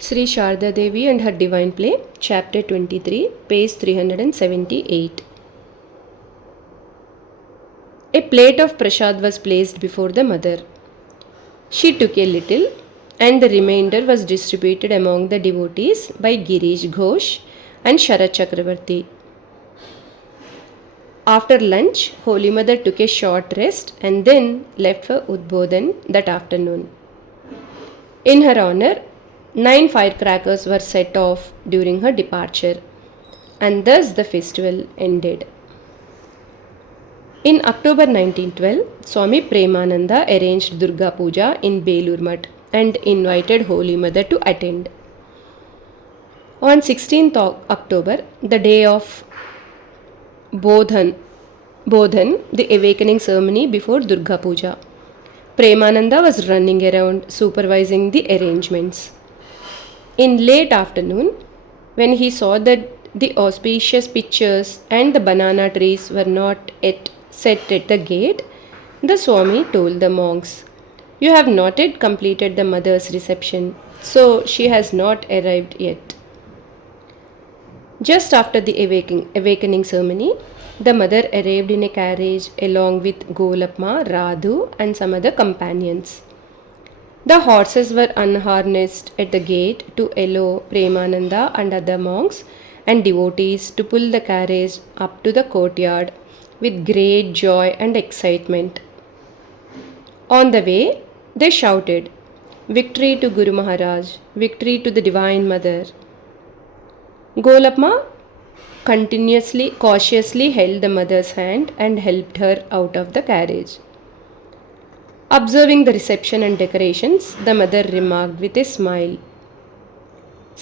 Sri Sharda Devi and her Divine Play, Chapter 23, page 378. A plate of prasad was placed before the mother. She took a little, and the remainder was distributed among the devotees by Girish Ghosh and Sharat Chakravarti. After lunch, Holy Mother took a short rest and then left for Udbodhan that afternoon. In her honor, 9 firecrackers were set off during her departure, and thus the festival ended. In October 1912, Swami Premananda arranged Durga Puja in Belur Mutt and invited Holy Mother to attend. On 16th October, the day of Bodhan, the awakening ceremony before Durga Puja, Premananda was running around supervising the arrangements. In late afternoon, when he saw that the auspicious pictures and the banana trees were not yet set at the gate, the Swami told the monks, "You have not yet completed the mother's reception, so she has not arrived yet." Just after the awakening ceremony, the mother arrived in a carriage along with Golapma, Radhu, and some other companions. The horses were unharnessed at the gate to allow Premananda and other monks and devotees to pull the carriage up to the courtyard with great joy and excitement. On the way, they shouted, "Victory to Guru Maharaj! Victory to the Divine Mother!" Golapma cautiously held the mother's hand and helped her out of the carriage. Observing the reception and decorations, the mother remarked with a smile,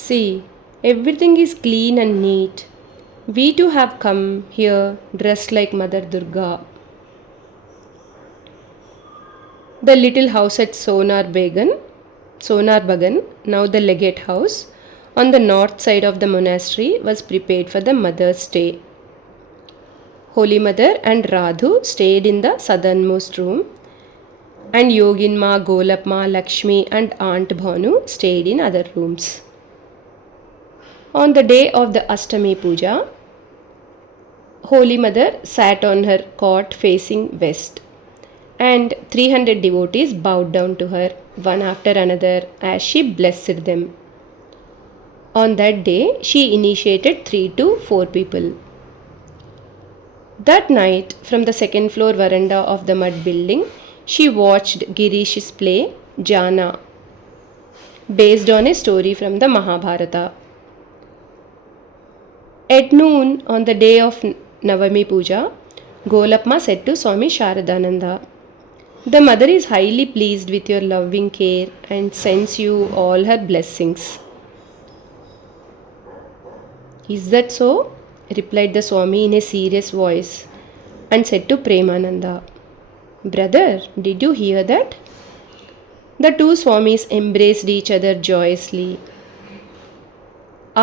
"See, everything is clean and neat. We too have come here dressed like Mother Durga." The little house at Sonar Bagan, now the Legate House, on the north side of the monastery, was prepared for the mother's stay. Holy Mother and Radhu stayed in the southernmost room, and Yoginma, Golapma, Lakshmi, and Aunt Bhanu stayed in other rooms. On the day of the Ashtami Puja, Holy Mother sat on her cot facing west, and 300 devotees bowed down to her, one after another, as she blessed them. On that day, she initiated 3 to 4 people. That night, from the second floor veranda of the mud building, she watched Girish's play, Jana, based on a story from the Mahabharata. At noon, on the day of Navami Puja, Golapma said to Swami Sharadananda, "The mother is highly pleased with your loving care and sends you all her blessings." "Is that so?" replied the Swami in a serious voice, and said to Premananda, "Brother, did you hear that?" The two Swamis embraced each other joyously.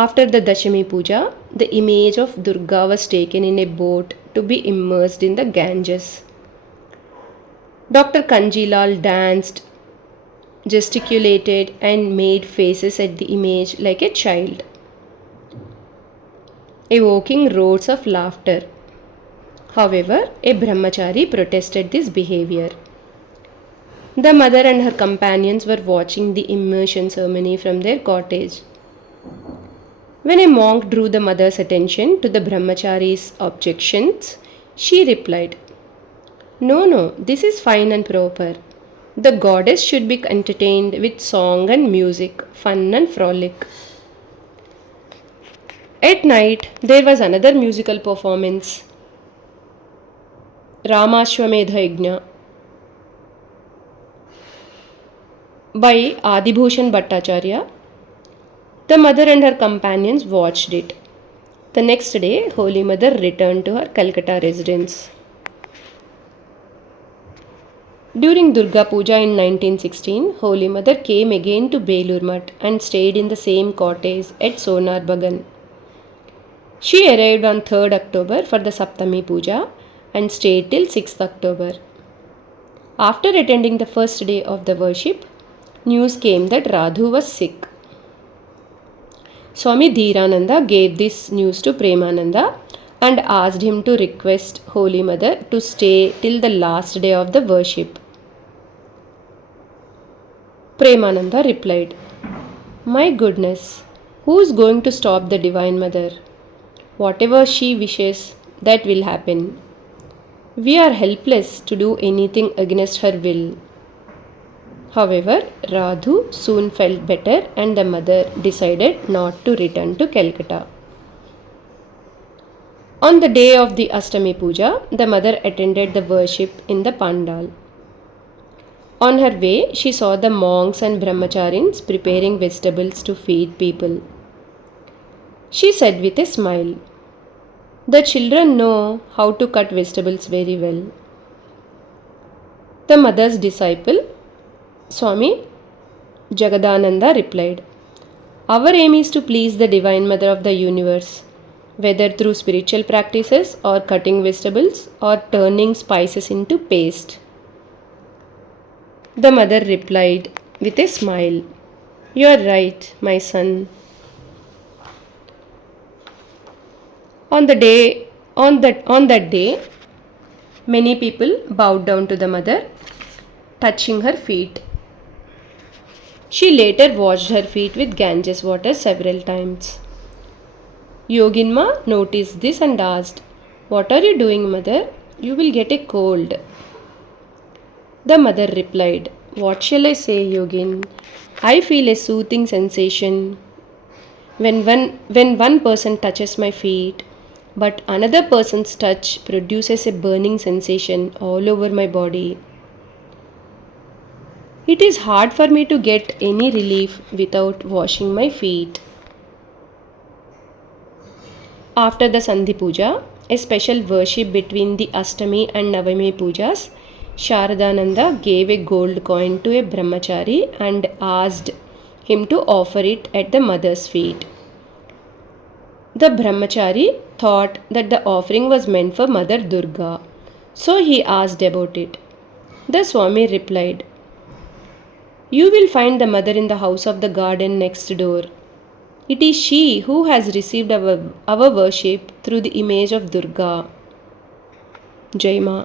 After the Dashami Puja, the image of Durga was taken in a boat to be immersed in the Ganges. Dr. Kanjilal danced, gesticulated, and made faces at the image like a child, evoking roars of laughter. However, a brahmachari protested this behavior. The mother and her companions were watching the immersion ceremony from their cottage. When a monk drew the mother's attention to the brahmachari's objections, she replied, No, this is fine and proper. The goddess should be entertained with song and music, fun and frolic." At night, there was another musical performance, Ramashwamedha Yajna, by Adibhushan Bhattacharya. The mother and her companions watched it. The next day, Holy Mother returned to her Calcutta residence. During Durga Puja in 1916, Holy Mother came again to Belur Mutt and stayed in the same cottage at Sonar Bagan. She arrived on 3rd October for the Saptami Puja and stayed till 6th October. After attending the first day of the worship, news came that Radhu was sick. Swami Dhirananda gave this news to Premananda and asked him to request Holy Mother to stay till the last day of the worship. Premananda replied, "My goodness, who is going to stop the Divine Mother? Whatever she wishes, that will happen. We are helpless to do anything against her will." However, Radhu soon felt better and the mother decided not to return to Calcutta. On the day of the Ashtami Puja, the mother attended the worship in the Pandal. On her way, she saw the monks and brahmacharis preparing vegetables to feed people. She said with a smile, "The children know how to cut vegetables very well." The mother's disciple, Swami Jagadananda, replied, "Our aim is to please the Divine Mother of the universe, whether through spiritual practices or cutting vegetables or turning spices into paste." The mother replied with a smile, "You are right, my son." On that day, many people bowed down to the mother, touching her feet. She later washed her feet with Ganges water several times. Yoginma noticed this and asked, "What are you doing, mother? You will get a cold." The mother replied, "What shall I say, Yogin? I feel a soothing sensation when one person touches my feet, but another person's touch produces a burning sensation all over my body. It is hard for me to get any relief without washing my feet." After the Sandhi Puja, a special worship between the Ashtami and Navami Pujas, Sharadananda gave a gold coin to a brahmachari and asked him to offer it at the mother's feet. The brahmachari thought that the offering was meant for Mother Durga, so he asked about it. The Swami replied, "You will find the mother in the house of the garden next door. It is she who has received our worship through the image of Durga." Jai Ma.